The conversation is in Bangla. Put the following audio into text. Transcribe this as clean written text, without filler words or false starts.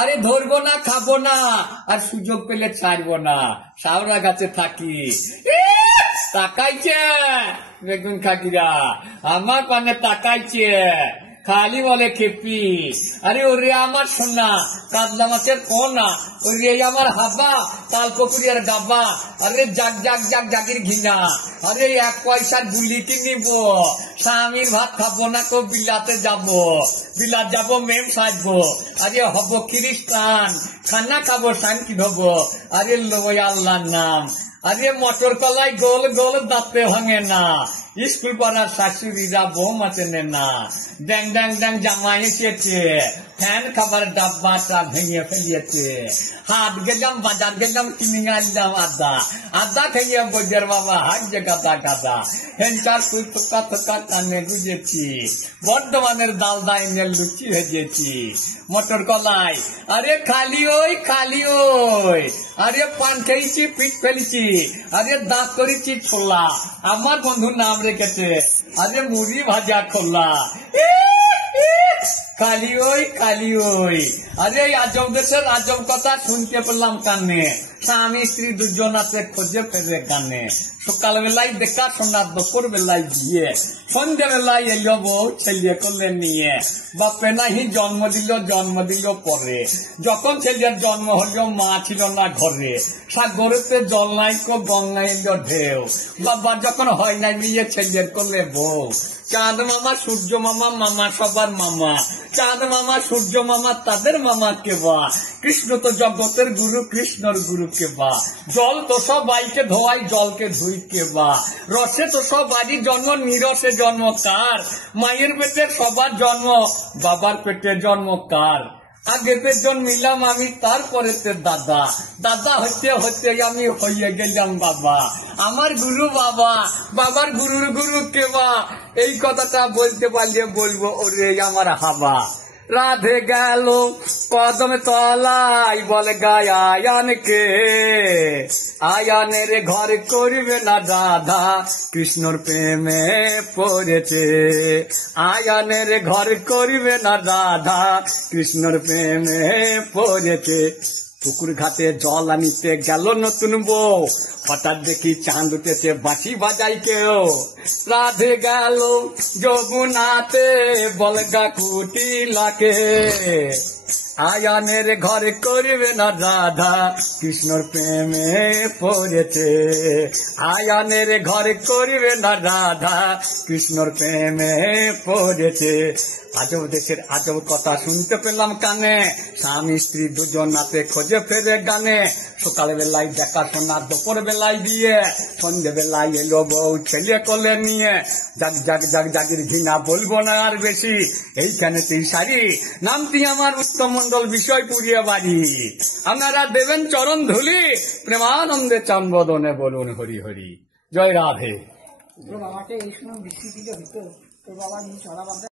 আরে ধরবো না, খাবো না, আর সুযোগ পেলে ছাড়বো না। শাওরা গাছে থাকি। তাকাইছে বেগুন খাকিরা, আমার পানে তাকাইছে, খালি বলে খেপি। আরে ওরে আমার সোনা, কাতলা মাছের কোনা, ওরে আমার হাবা, তাল পুকুরিয়ার গাবা। আরে জাগ জাগ জাগ জাগির ঘিনা। আরে এক পয়সার গুলিটি নিব, স্বামীর ভাত খাবো না, কো বিলাতে যাবো, বিলাত যাবো, মেম সাজবো। আরে হব খ্রিস্টান, খানা খাবো, শান্তি হবো। আরে লই আল্লাহর নাম। আরে মটর কলাই গোল গোল দাঁতে ভাঙে না, স্কুল পড়ার শাশুড়িরা বৌমা চেনে না। ড্যাং ড্যাং ড্যাং জামাই এসেছে, ফ্যান খাবার ডাব্বাটা ভেঙে ফেলিয়েছে। হাট গেলাম, বাজার গেলাম, কিনে আনলাম আদা, আদা খাইয়ে বোঝের বাবা হাট যে গাদা গাদা। হেনকার তুই থোকা থোকা কানে গুজেছি, বর্ধমানের ডালদা এনে লুচি ভেজেছি। মটর কলাই, আরে খালি ওই খালি ওই। আরে পান খেয়েছি, পিঠ ফেলেছি, আরে দাঁত করেছি ছোলা, আমার বন্ধুর নাম রেখেছে। আরে মুড়ি ভাজা খোলা, খালি ওই খালি ওই। আরে আজব দেশের আজব কথা শুনতে পেলাম কানে, স্বামী স্ত্রী দুজনাতে খোঁজে ফেরে গানে। সকাল বেলায় দেখা শোনা, দুপুর বেলায় বিয়ে, সন্ধ্যে বেলায় এলো বউ ছেলে করলে নিয়ে। বাপে নাহি জন্ম দিল পরে, যখন ছেলের জন্ম হলো মা ছিল না ঘরে। সাগরেতে জল নাই কো গঙ্গা এলো ঢেউ, বাবা যখন হয় নাই বিয়ে ছেলের করলে বউ। চাঁদ মামা সূর্য মামা, মামা সবার মামা, চাঁদ মামা সূর্য মামা তাদের মামা কে বা। কৃষ্ণ তো জগতের গুরু, কৃষ্ণর গুরু কে বা। জল তো সবাইকে ধোয়াই, জলকে ধুই কে বা। রসে তো সবারই জন্ম, নিরসে জন্ম কার। মায়ের পেটে সবার জন্ম, বাবার পেটে জন্ম কার। আগেতে জন্মিলাম আমি, তারপরে দাদা, দাদা হতে হতে আমি হইয়ে গেলাম বাবা। আমার গুরু বাবা, বাবার গুরুর গুরু কেবা। এই কথাটা বলতে পারলে বলবো ওরে আমার হাবা। রাধে গেল কদম তলায়, বলে গায় আয়ানকে, আয়ানের ঘর করবে না রাধা, কৃষ্ণর প্রেমে পড়েছে। আয়ানের ঘর করবে না রাধা, কৃষ্ণর প্রেমে পড়েছে। পুকুর ঘাটে জল আনিতে গেল নতুন বউ, হঠাৎ দেখি চাঁদ উঠেছে, বাঁশি বাজাই কেউ। রাধে গেল যমুনাতে, বলগা কুটি লাকে, আয়ানের ঘর করবে না রাধা, কৃষ্ণর প্রেমে পড়েছে। আয়ানের ঘর করবে না রাধা, কৃষ্ণর প্রেমে পড়েছে। আজব দেশের আজব কথা শুনতে পেলাম কানে, স্বামী স্ত্রী দুজন নাতে খোঁজে ফেরে গানে। সকাল বেলায় দেখা শোনা, দুপুর বেলায় বিয়ে, সন্ধ্যে বেলায় এলো বউ ছেলে কোলে নিয়ে। জাগ জাগ জাগ জাগির ঘৃণা, বলবো না আর বেশি, এইখানে তুই সারি। নামটি আমার উত্তম মন্ডল, বিষয় পুরিয়ে বাড়ি। আপনারা দেবেন চরণ ধুলি, প্রেমানন্দে চন্দ্রবদনে বলুন হরি হরি। জয় রাধে। বাবাকে এই সময় বৃষ্টি দিল, তোর বাবা নিয়ে চলা বাবা।